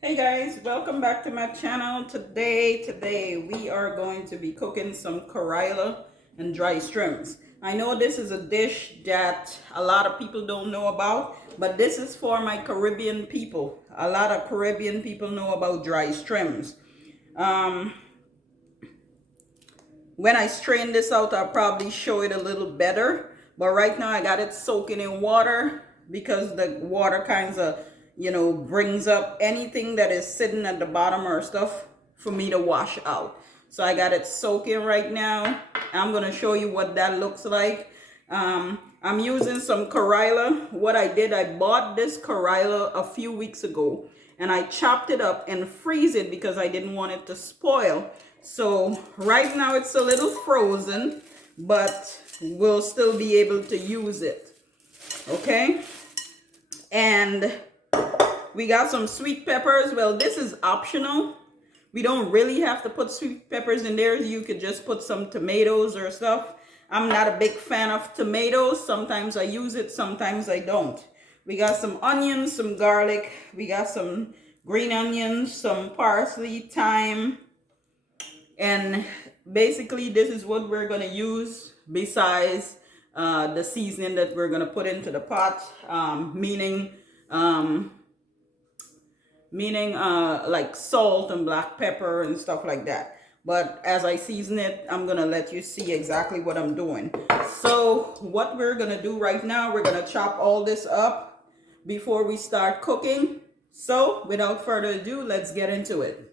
Hey guys, welcome back to my channel. Today we are going to be cooking some Karela and dry shrimps. I know this is a dish that a lot of people don't know about, but this is for my Caribbean people. A lot of Caribbean people know about dry shrimps. Um, when I strain this out, I'll probably show it a little better. But right now I got it soaking in water because the water kinds of, brings up anything that is sitting at the bottom or stuff for me to wash out. So I got it soaking right now. I'm going to show you what that looks like. I'm using some Karela. What I did, I bought this Karela a few weeks ago and I chopped it up and freeze it because I didn't want it to spoil. So right now it's a little frozen, but we'll still be able to use it. Okay. And we got some sweet peppers. Well, this is optional. We don't really have to put sweet peppers in there. You could just put some tomatoes or stuff. I'm not a big fan of tomatoes. Sometimes I use it, sometimes I don't. We got some onions, some garlic. We got some green onions, some parsley, thyme. And basically this is what we're going to use besides the seasoning that we're going to put into the pot, meaning like salt and black pepper and stuff like that. But as I season it, I'm gonna let you see exactly what I'm doing. So what we're gonna do right now, we're gonna chop all this up before we start cooking. So without further ado, let's get into it.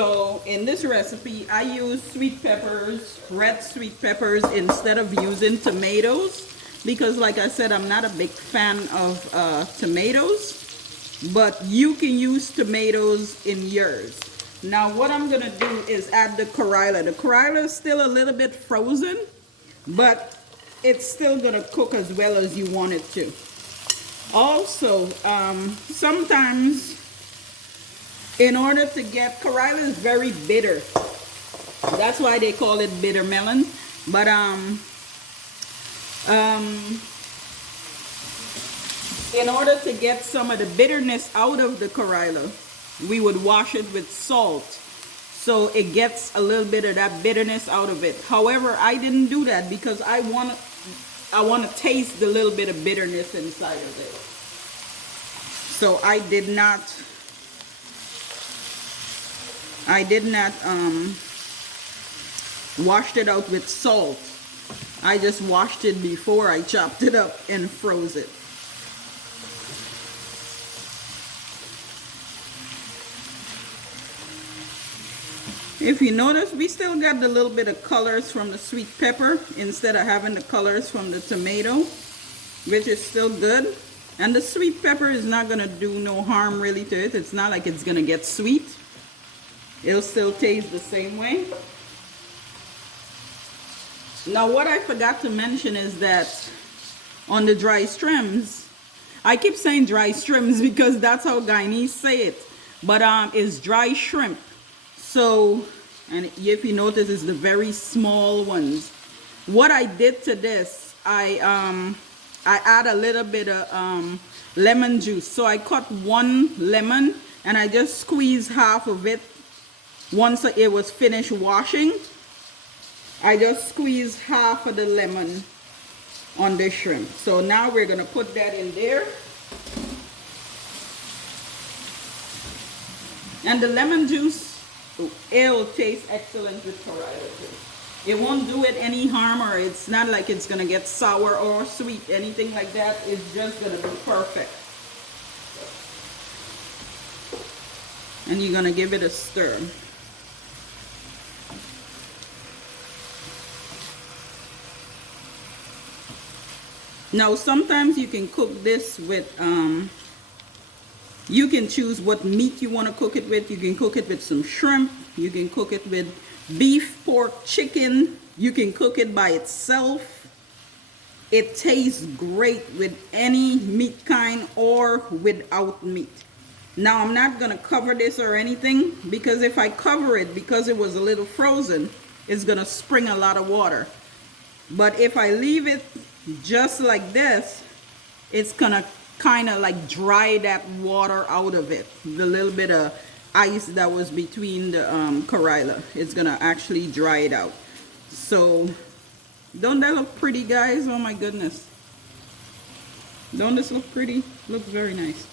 So in this recipe, I use sweet peppers, red sweet peppers, instead of using tomatoes, because like I said, I'm not a big fan of tomatoes, but you can use tomatoes in yours. Now what I'm gonna do is add the Karela. The Karela is still a little bit frozen, but it's still gonna cook as well as you want it to. Also, sometimes in order to get, Karela is very bitter. That's why they call it bitter melon. But in order to get some of the bitterness out of the Karela, we would wash it with salt, so it gets a little bit of that bitterness out of it. However, I didn't do that because I want to taste the little bit of bitterness inside of it. So I did not washed it out with salt. I just washed it before I chopped it up and froze it. If you notice, we still got the little bit of colors from the sweet pepper instead of having the colors from the tomato, which is still good. And the sweet pepper is not going to do no harm really to it. It's not like it's going to get sweet. It'll still taste the same way. Now what I forgot to mention is that on the dry shrimps, I keep saying dry shrimps because that's how Guyanese say it, but it's dry shrimp. So, and if you notice, it's the very small ones. What I did to this, I add a little bit of lemon juice. So I cut one lemon and I just squeezed half of it. Once it was finished washing, I just squeezed half of the lemon on the shrimp. So now we're gonna put that in there. And the lemon juice, it'll taste excellent with Karela too. It won't do it any harm, or it's not like it's gonna get sour or sweet, anything like that. It's just gonna be perfect. And you're gonna give it a stir. Now sometimes you can cook this with you can choose what meat you want to cook it with. You can cook it with some shrimp. You can cook it with beef, pork, chicken. You can cook it by itself. It tastes great with any meat kind or without meat. Now I'm not going to cover this or anything, because if I cover it, because it was a little frozen, it's going to spring a lot of water. But if I leave it just like this, it's going to kind of like dry that water out of it. The little bit of ice that was between the Karela, it's gonna actually dry it out. So don't that look pretty, guys? Oh my goodness, don't this look pretty? Looks very nice.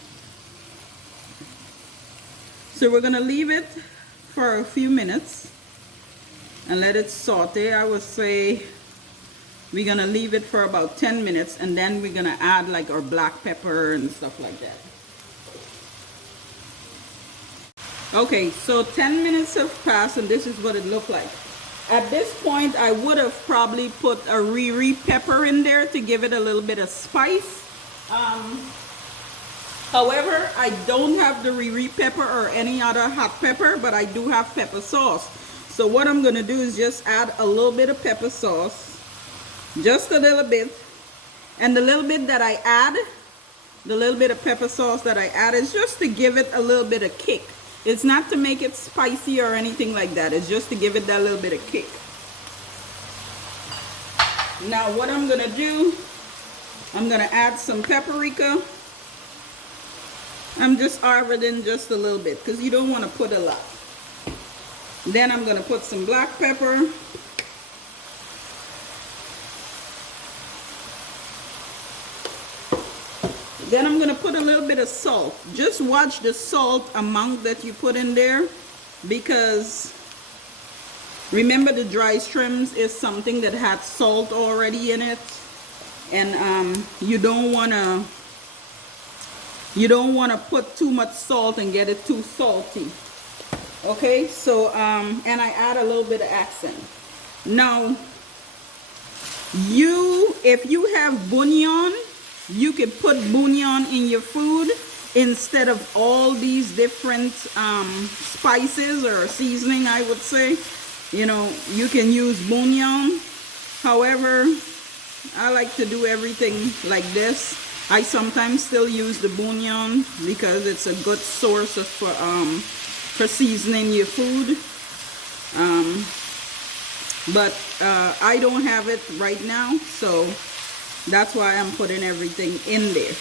So we're gonna leave it for a few minutes and let it saute. I would say we're gonna leave it for about 10 minutes, and then we're gonna add like our black pepper and stuff like that. Okay, so 10 minutes have passed and this is what it looked like. At this point, I would have probably put a riri pepper in there to give it a little bit of spice. However, I don't have the riri pepper or any other hot pepper, but I do have pepper sauce. So what I'm gonna do is just add a little bit of pepper sauce. Just a little bit. And the little bit that I add, the little bit of pepper sauce that I add, is just to give it a little bit of kick. It's not to make it spicy or anything like that. It's just to give it that little bit of kick. Now what I'm gonna do, I'm gonna add some paprika. I'm just harvesting just a little bit because you don't want to put a lot. Then I'm gonna put some black pepper. Then I'm going to put a little bit of salt. Just watch the salt amount that you put in there, because remember the dry shrimps is something that had salt already in it, and you don't want to put too much salt and get it too salty. Okay, so and I add a little bit of accent. Now, if you have bouillon, you could put bouillon in your food instead of all these different spices or seasoning, I would say. You know, you can use bouillon. However, I like to do everything like this. I sometimes still use the bouillon because it's a good source of for seasoning your food. But I don't have it right now, so that's why I'm putting everything in there.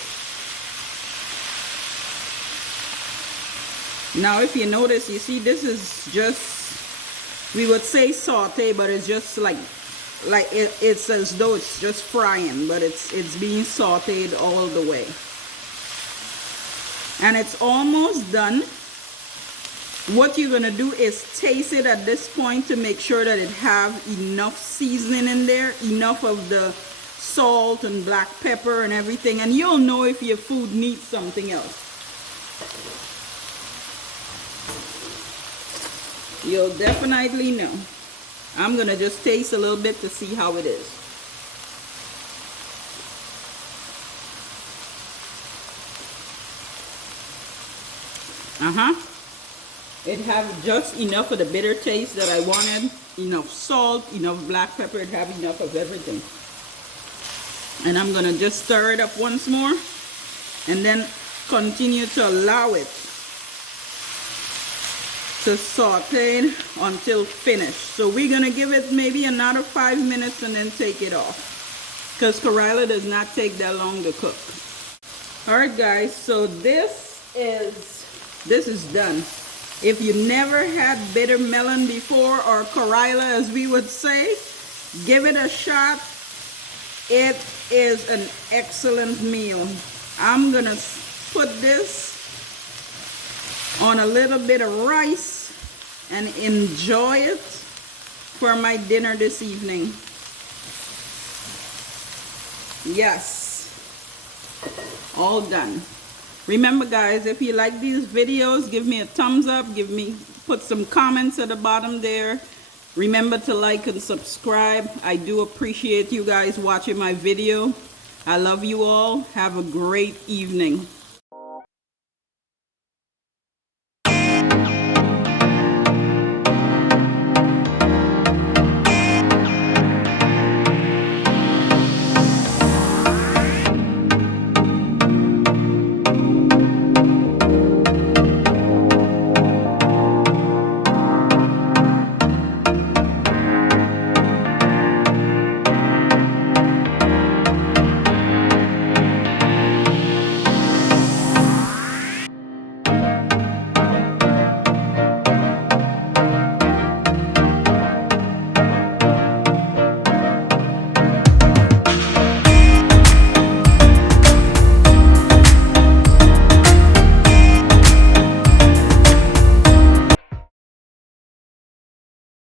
Now if you notice, you see this is just, we would say saute, but it's just like it's as though it's just frying, but it's being sauteed all the way. And it's almost done. What you're gonna do is taste it at this point to make sure that it have enough seasoning in there, enough of the salt and black pepper and everything, and you'll know if your food needs something else. You'll definitely know. I'm gonna just taste a little bit to see how it is. It have just enough of the bitter taste that I wanted, enough salt, enough black pepper, it have enough of everything. And I'm gonna just stir it up once more and then continue to allow it to saute until finished. So we're gonna give it maybe another 5 minutes and then take it off, because Karela does not take that long to cook. All right guys, so this is done. If you never had bitter melon before, or Karela as we would say, give it a shot. It is an excellent meal. I'm gonna put this on a little bit of rice and enjoy it for my dinner this evening. Yes, all done. Remember guys, if you like these videos, give me a thumbs up, put some comments at the bottom there. Remember to like and subscribe. I do appreciate you guys watching my video. I love you all. Have a great evening.